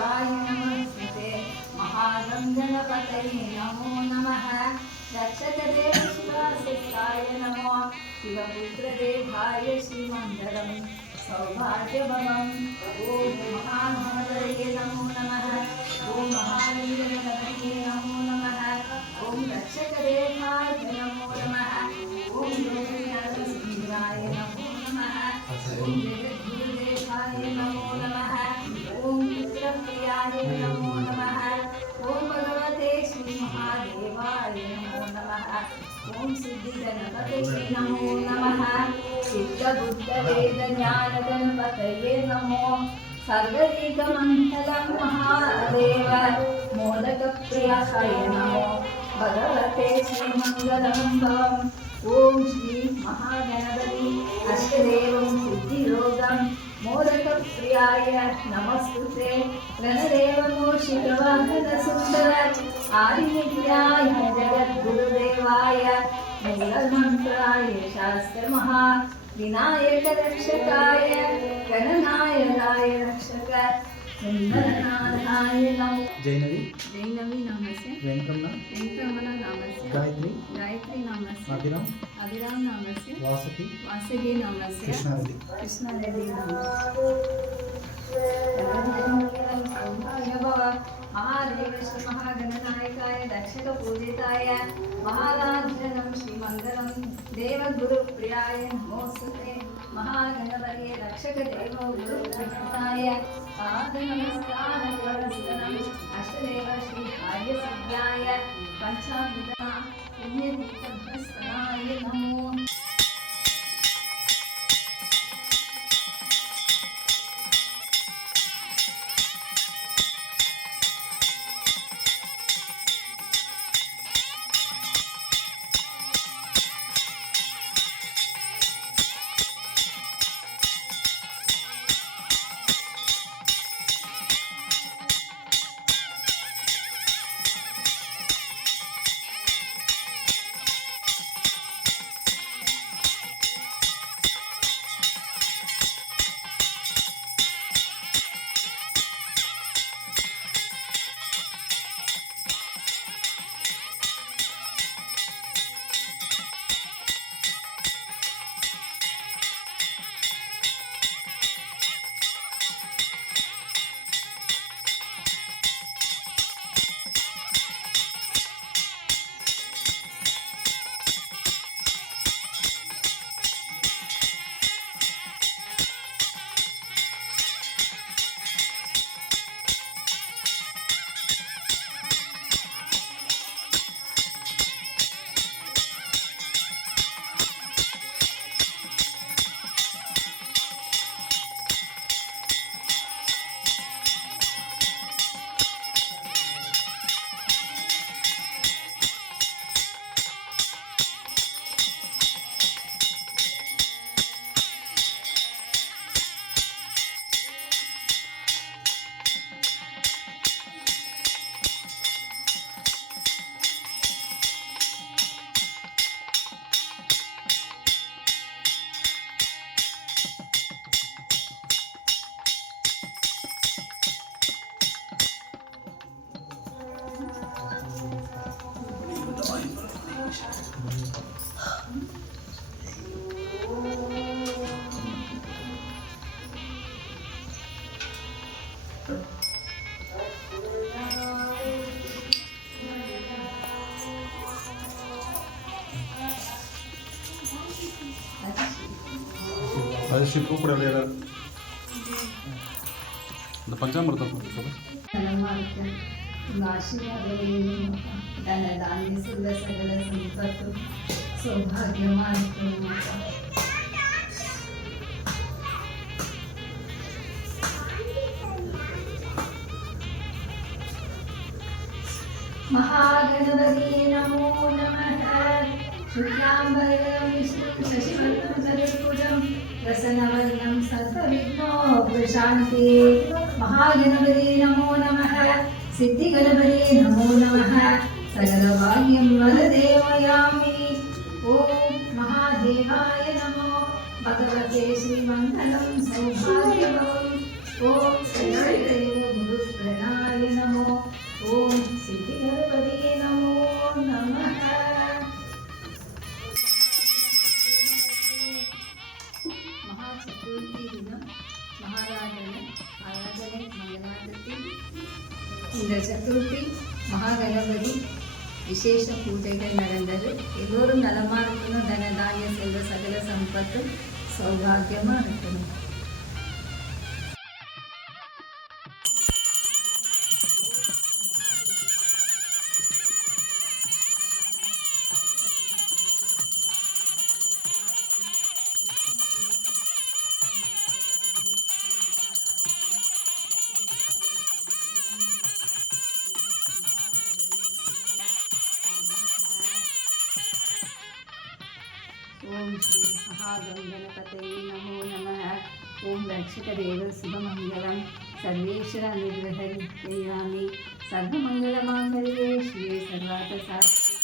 देवाय नमस्ते महागणपतये नमो नमः रक्षकदेव शिवासिताय नमो शिवपुत्रदेवाय श्रीमङ्गलं सौभाग्यभवम् ॐ महागणपतये नमो नमः ॐ महावीरगणपतये नमो नमः ॐ रक्षकदेवाय नमो नमः ॐ योगज्ञानसिद्धिराय नमो नमः ॐ जगद्गुरुदेवाय नमो नमः ॐ पुत्रप्रियाय नमो नमः ॐ भगवते श्रीमहादेवाय नमो नमः ॐ सिद्धिगणपतये नमो नमः सिद्धबुद्धवेदज्ञानगणपतये नमो सर्वदिगमण्डलं महादेव मोदकप्रियाय नमो भगवते श्रीमङ्गलं भवम् ॐ श्री महागणपति अष्टदेवं सिद्धियोगं मोदकप्रियाय नमस्तुते रणदेवमूषिकवाहनसुन्दर आदिनित्याय जगद्गुरुदेवाय मूलमन्त्राय शास्त्रमहा विनायकरक्षकाय गणनायकाय रक्षक सुन्दरनाथाय नमो जैनवी नामस्य वेंकटरमण नामस्य गायत्री नामस्य अभिराम नामस्य वासगी नामस्य कृष्णारेड्डी महादेव श्री महागणनायकाय दक्षक पूजिताय महाराजनं श्रीमङ्गलं देवगुरुप्रियाय नमोस्तुते महागणपतये रक्षक देव गुरुप्रियाय पादनमस्कारं अष्टदेव श्री कार्यसिद्ध्याय पंचामृता पुण्यतीर्थस्थानाय नमो ಶಿಪ್ಪು ಕೂಡ ಪಂಚಾಮೃತ ಧನಧಾನ್ಯ ಸುಳ್ಳ ಸಕಲ ಸಂಪತ್ತು ಸೌಭಾಗ್ಯವಾಯಿತು महागणपतये नमो नमः शुक्लाम्बरधरं विष्णुं शशिवर्णं चतुर्भुजं प्रसन्नवदनं सर्वविघ्नोपशान्ते महागणपतये नमो नमः सिद्धिगणपतये नमो नमः सकलभाग्यं वरदेवयामि ॐ महादेवाय नमो भगवते श्रीमङ्गलं सौभाग्यभवम् ॐ श्रीदेव गुरुप्रसाद ஆராதனை மங்களாரத்தி இந்த சதுர்த்தி மகாகணபதி விசேஷ பூஜைகள் நடந்தது. எல்லோரும் நலமாக இருக்கணும், தனதானிய செல்வ சகல சம்பத்து சௌபாகியமாக இருக்கணும். ஓம் ஸ்ரீ மகாகணபதயே நமோ நமः. ஓம் ரட்சகதேவ சுபமங்கலம் சர்வேஸ்வர அனுகிரகயாமி. சர்வமங்கலமாங்கல்யே ஸ்ரீ சர்வார்த்த சாதிகே